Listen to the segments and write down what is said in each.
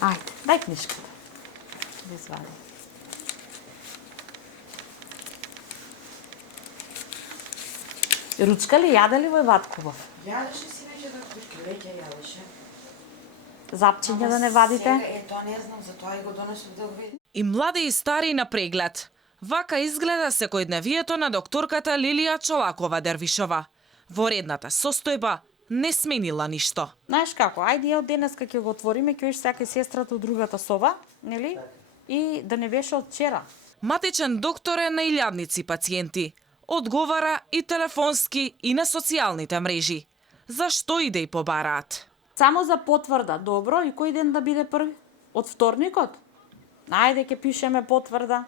Ајде, дај книжката. Да извади. Ручка ли јаде ли во Ваткова? Јадеше си веќе докторки, веќе јадеше. Запчиња да не вадите? Сега, тоа не знам, затоа и го донесов да го видам. И млади и стари на преглед. Вака изгледа секојдневието на докторката Лилија Чолакова-Дервишова. Во редната состојба не сменила ништо. Знаеш како, ајде ја од денеска ќе го отвориме, ќе видиш сака сестрата од другата соба, нели? И да не беше од вчера. Матичен доктор е на илјадници пациенти. Одговара и телефонски и на социјалните мрежи. Зашто и да и побараат? Само за потврда, добро, и кој ден да биде први? Од вторникот? Ајде ќе пишеме потврда.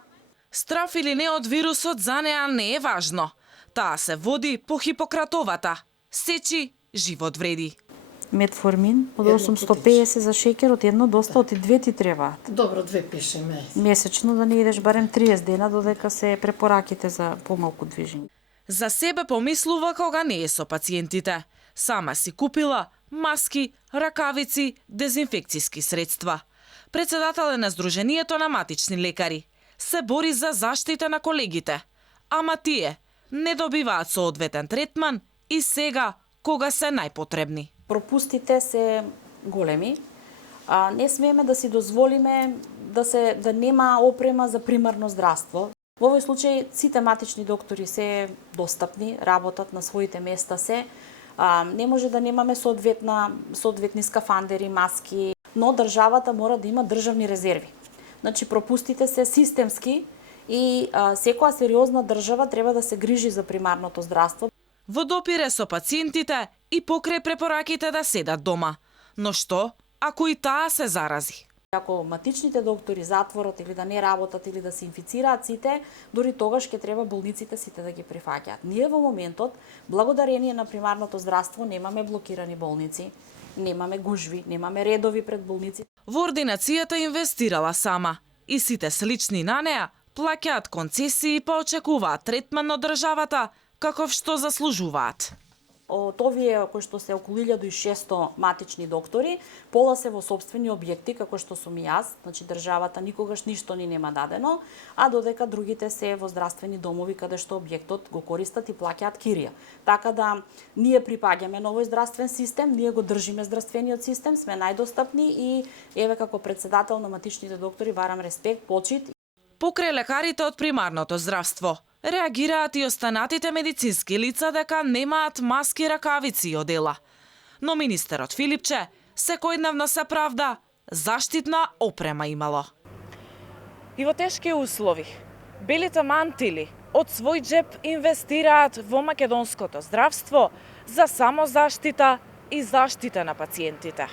Страф или не од вирусот за неа не е важно. Таа се води по Хипократовата. Сечи, живот вреди. Метформин од 850 за шеќерот, едно доста, оти две ти требаат. Добро, 2 пишеме. Месечно да не идеш барем 30 дена додека се препораките за помалку движење. За себе помислува кога не е со пациентите. Сама си купила маски, ракавици, дезинфекцијски средства. Председател е на Сдруженијето на матични лекари. Се бори за заштита на колегите. Ама тие не добиваат соодветен третман и сега кога се најпотребни. Пропустите се големи. Не смееме да си дозволиме да нема опрема за примарно здравство. Во овој случај сите матични доктори се достапни, работат на своите места се. Не може да немаме соодветни скафандери, маски, но државата мора да има државни резерви. Значи пропустите се системски и секоја сериозна држава треба да се грижи за примарното здравство. Во допире со пациентите и покрај препораките да седат дома. Но што ако и таа се зарази? Ако матичните доктори затворат или да не работат или да се инфицираат сите, дури тогаш ќе треба болниците сите да ги прифаќаат. Ние во моментот, благодарение на примарното здравство, немаме блокирани болници, немаме гужви, немаме редови пред болници. Во ординацијата инвестирала сама и сите слични на неа плаќаат концесии и поочекуваат третман од државата каков што заслужуваат. Од овие кои што се околу 1600 матични доктори, пола се во сопствени објекти, како што сум и јас, значи државата никогаш ништо ни нема дадено, а додека другите се во здравствени домови каде што објектот го користат и плаќаат кирија. Така да ние припаѓаме на овој здравствен систем, ние го држиме здравствениот систем, сме најдостапни и еве како председател на матичните доктори барам респект, почит. Покрај лекарите од примарното здравство, реагираат и останатите медицински лица дека немаат маски и ракавици и одела. Но министерот Филипче секојдневно се правда, заштитна опрема имало. И во тешки услови, белите мантили од свој джеп инвестираат во македонското здравство за самозаштита и заштита на пациентите.